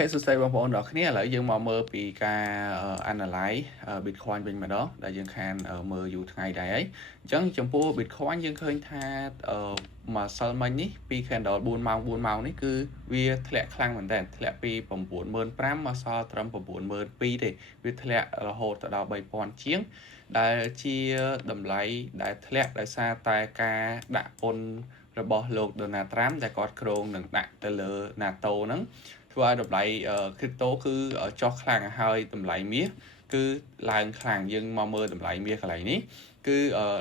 សួស្តីបងប្អូនទាំងអស់គ្នាឥឡូវយើងមកមើលពីការ analyze Bitcoin វិញម្ដងដែលយើងខានមើលយូរថ្ងៃដែរហើយអញ្ចឹងចំពោះ Bitcoin យើងឃើញថាមួយសិលមិញនេះពី candle 4ម៉ោងនេះគឺវាធ្លាក់ខ្លាំងមែនតើធ្លាក់ពី 95,000 មកសល់ត្រឹម 92,000 ទេវាធ្លាក់រហូតទៅដល់ 3,000 ជាងដែលជាតម្លៃដែលធ្លាក់ដោយសារតែការដាក់ពន្ធរបស់លោក Donald Trump ដែលគាត់គ្រោងនឹងដាក់ទៅលើ NATO ហ្នឹងធ្វើឲ្យតម្លៃ crypto គឺចុះខ្លាំងហើយតម្លៃមាសគឺឡើងខ្លាំងយើងមកមើលតម្លៃមាសកន្លែងនេះគឺ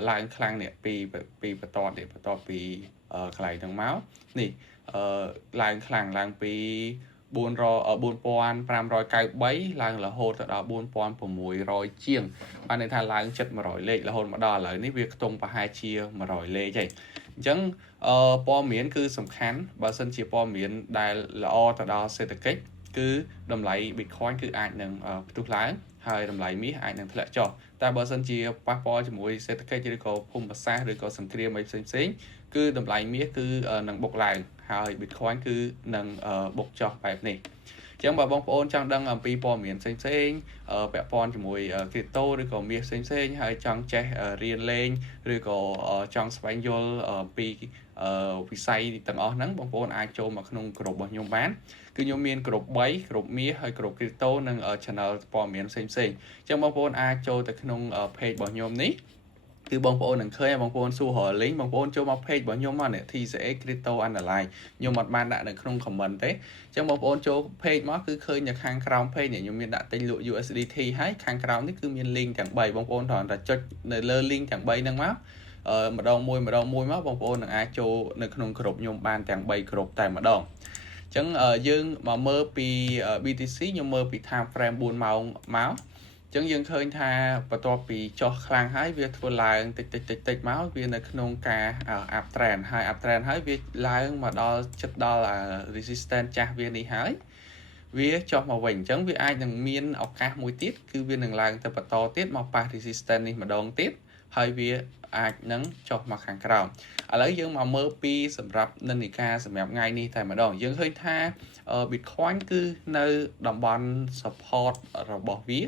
ឡើងខ្លាំងនេះពីបន្ទាត់នេះបន្ទាប់ពីកន្លែងហ្នឹងមកនេះឡើងខ្លាំងឡើងពី4,593ឡើងរហូតទៅដល់ 4,600 ជាងបានន័យថាឡើងជិត100លេខរហូតមកដល់ឥឡូវនេះវាខ្ទង់ប្រហែលជា100លេខហើយអញ្ចឹងព័ត៌មានគឺសំខាន់បើសិនជាព័ត៌មានដែលល្អទៅដល់សេដ្ឋកិច្ចគឺតម្លៃ Bitcoin គឺអាចនឹងផ្ទុះឡើងហើយតម្លៃមាសអាចនឹងធ្លាក់ចុះតែបើសិនជាប៉ះពាល់ជាមួយសេដ្ឋកិច្ចឬក៏ភូមិសាស្ត្រឬក៏សង្គ្រាមអីផ្សេងៗគឺតម្លៃមាសគឺនឹងបុកឡើងហើយ Bitcoin គឺនឹងបុកចុះបែបនេះអញ្ចឹងបើបងប្អូនចង់ដឹងអំពីព័ត៌មានផ្សេងៗពាក់ព័ន្ធជាមួយ crypto ឬក៏មាសផ្សេងៗហើយចង់ចេះរៀនលេងឬក៏ចង់ស្វែងយល់ពីវិស័យទាំងអស់ហ្នឹងបងប្អូនអាចចូលមកក្នុងក្រុមរបស់ខ្ញុំបានគឺខ្ញុំមានក្រុម3ក្រុមមាសហើយក្រុម crypto និង channel ព័ត៌មានផ្សេងៗអញ្ចឹងបងប្អូនអាចចូលទៅក្នុង page របស់ខ្ញុំនេះគឺបងប្អូននឹងឃើញបងប្អូនសួររក link បងប្អូនចូលមក page របស់ខ្ញុំមកនេះ TCX Crypto Analyze ខ្ញុំអត់បានដាក់នៅក្នុង comment ទេអញ្ចឹងបងប្អូនចូល page មកគឺឃើញនៅខាងក្រោម page នេះខ្ញុំមានដាក់ទិញលក់ USDT ហើយខាងក្រោមនេះគឺមាន link ទាំង3បងប្អូនគ្រាន់តែចុចនៅលើ link ទាំង3ហ្នឹងមកម្ដងមួយមកបងប្អូននឹងអាចចូលនៅក្នុងក្រុមខ្ញុំបានទាំង3ក្រុមតែម្ដងអញ្ចឹងយើងមកមើលពី BTC ខ្ញុំមើលពី time frame 4ម៉ោងមកអញ្ចឹងយើងឃើញថាបន្ទាប់ពីចុះខ្លាំងហើយវាធ្វើឡើងតិចមកវានៅក្នុងការ up trend ហើយ up trend ហើយវាឡើងមកដល់ជិតដល់ resistance ចាស់វានេះហើយវាចុះមកវិញអញ្ចឹងវាអាចនឹងមានឱកាសមួយទៀតគឺវានឹងឡើងទៅបន្តទៀតមកប៉ះ resistance នេះម្ដងទៀតហើយវាអាចនឹងចុះមកខាងក្រោមឥឡូវយើងមកមើលពីសម្រាប់និន្នាការសម្រាប់ថ្ងៃនេះតែម្ដងយើងឃើញថា Bitcoin គឺនៅតំបន់ support របស់វា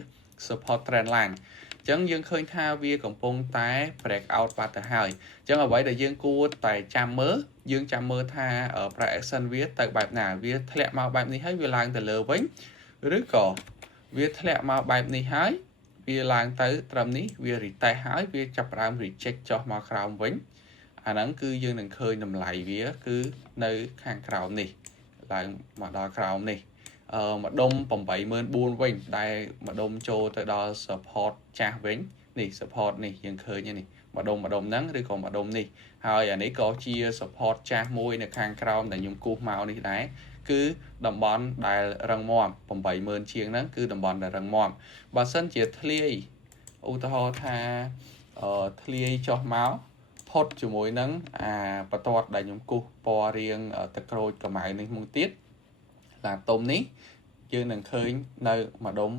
support trend line អញ្ចឹងយើងឃើញថាវាកំពុងតែ break out បាត់ទៅហើយអញ្ចឹងអ្វីដែលយើងគួរតែចាំមើលយើងចាំមើលថា price action វាទៅបែបណាវាធ្លាក់មកបែបនេះហើយវាឡើងទៅលើវិញឬក៏វាធ្លាក់មកបែបនេះហើយវាឡើងទៅត្រឹមនេះវា retest ហើយវាចាប់ផ្ដើម reject ចុះមកក្រោមវិញអាហ្នឹងគឺយើងនឹងឃើញតម្លៃវាគឺនៅខាងក្រោមនេះឡើងមកដល់ក្រោមនេះម្ដុំ 84,000 វិញដែលម្ដុំចូលទៅដល់ support ចាស់វិញនេះ support នេះយើងឃើញនេះម្ដុំហ្នឹងឬក៏ម្ដុំនេះហើយអានេះក៏ជា support ចាស់មួយនៅខាងក្រោមដែលខ្ញុំគូសមកនេះដែរគឺតំបន់ដែលរឹងមាំ 80,000 ជាងហ្នឹងគឺតំបន់ដែលរឹងមាំបើសិនជាធ្លាយឧទាហរណ៍ថាធ្លាយចុះមកផុតជាមួយនឹងបន្ទាត់ដែលខ្ញុំគូសពណ៌រៀងទឹកក្រូចកម្ៅនេះមួយទៀតឡាតុំនេះយើងនឹងឃើញនៅម្ដុំ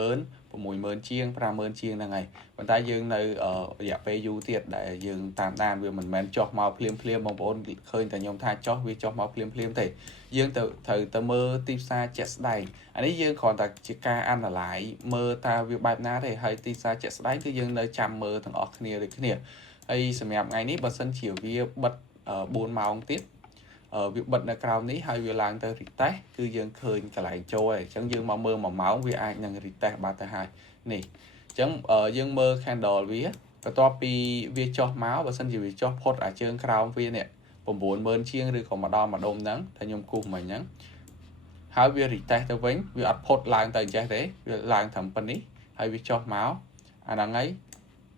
60,000 ជាង 50,000 ជាងហ្នឹងហើយប៉ុន្តែយើងនៅរយៈពេលយូរទៀតដែលយើងតាមដានវាមិនមែនចុះមកភ្លាមបងប្អូនឃើញតែខ្ញុំថាចុះវាចុះមកភ្លាមទេយើងត្រូវទៅមើលទីផ្សារជាក់ស្ដែងអានេះយើងគ្រាន់តែជាការ analyze មើលថាវាបែបណាទេហើយទីផ្សារជាក់ស្ដែងគឺយើងនៅចាំមើលទាំងអស់គ្នាដូចគ្នាហើយសម្រាប់ថ្ងៃនេះបើសិនជាវាបិទ4ម៉ោងទៀតវាបិទនៅក្រោមនេះហើយវាឡើងទៅ retest គឺយើងឃើញកន្លែងចូលហើយអញ្ចឹងយើងមកមើល1ម៉ោងវាអាចនឹង retest បាត់ទៅហើយនេះអញ្ចឹងយើងមើល candle វាបន្ទាប់ពីវាចុះមកបើសិនជាវាចុះផុតជើងក្រោមវានេះ 90,000 ជាងឬក៏មកដល់ម្ដុំហ្នឹងតែខ្ញុំគូសមិញហ្នឹងហើយវា retest ទៅវិញវាអត់ផុតឡើងទៅអញ្ចេះទេវាឡើងត្រឹមប៉ុណ្នេះហើយវាចុះមកអាហ្នឹងហើយ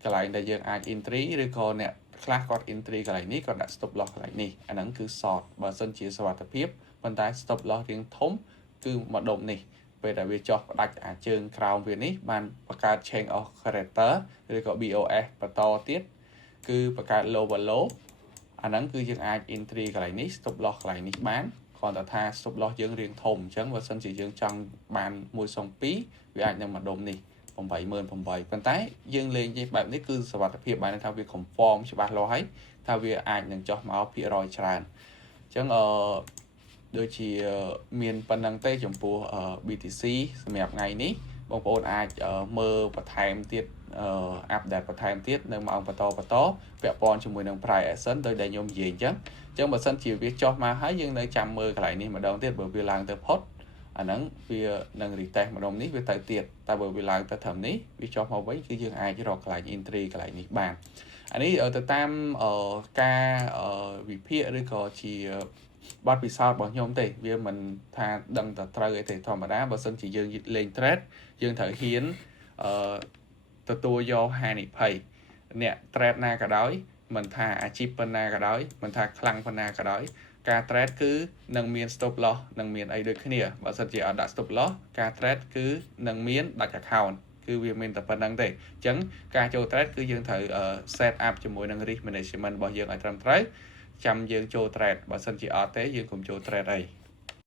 កន្លែងដែលយើងអាច entry ឬក៏អ្នកខ្លះគាត់ entry កន្លែងនេះគាត់ដាក់ stop loss កន្លែងនេះអាហ្នឹងគឺ short បើសិនជាសុវត្ថិភាពប៉ុន្តែ stop loss រៀងធំគឺម្ដុំនេះពេលដែលវាចុះផ្ដាច់ជើងក្រោមវានេះបានបង្កើត change of character ឬក៏ BOS បន្តទៀតគឺបង្កើត lower low អាហ្នឹងគឺយើងអាច entry កន្លែងនេះ stop loss កន្លែងនេះបានគ្រាន់តែថា stop loss យើងរៀងធំអញ្ចឹងបើសិនជាយើងចង់បាន102វាអាចនៅម្ដុំនេះ 88,000 ប៉ុន្តែយើងលេងនិយាយបែបនេះគឺសុវត្ថិភាពបានថាវា conform ច្បាស់លាស់ហើយថាវាអាចនឹងចុះមកភាគរយច្រើនអញ្ចឹង ដូចជាមានប៉ុណ្ណឹងទេចំពោះBTC សម្រាប់ថ្ងៃនេះបងប្អូនអាចមើលបន្ថែមទៀតអាប់ដេតបន្ថែមទៀតនៅម៉ោងបន្តពាក់ព័ន្ធជាមួយនឹង price action ដោយដែលខ្ញុំនិយាយអញ្ចឹងបើសិនជាវាចុះមកហើយយើងនៅចាំមើលកន្លែងនេះម្ដងទៀតបើវាឡើងទៅផុតអាហ្នឹងវានឹង retest ម្ដងនេះវាទៅទៀតតែបើវាឡើងទៅត្រឹមនេះវាចុះមកវិញគឺយើងអាចរកកន្លែង entry កន្លែងនេះបានអានេះទៅតាមការវិភាគឬក៏ជាបទពិសោធន៍របស់ខ្ញុំទេវាមិនថាដឹងតែត្រូវអីទេធម្មតាបើសិនជាយើងលេង trade យើងត្រូវហ៊ានទទួលយកហានិភ័យអ្នក trade ណាក៏ដោយមិនថាអាជីពប៉ុណ្ណាក៏ដោយមិនថាខ្លាំងប៉ុណ្ណាក៏ដោយការ trade គឺនឹងមាន stop loss នឹងមានអីដូចគ្នាបើសិនជាអត់ដាក់ stop loss ការ trade គឺនឹងមានដាច់ account គឺវាមានតែប៉ុណ្្នឹងទេអញ្ចឹងការចូល trade គឺយើងត្រូវ set up ជាមួយនឹង risk management របស់យើងឲ្យត្រឹមត្រូវចាំយើងចូល trade បើសិនជាអត់ទេយើងកុំចូល trade អី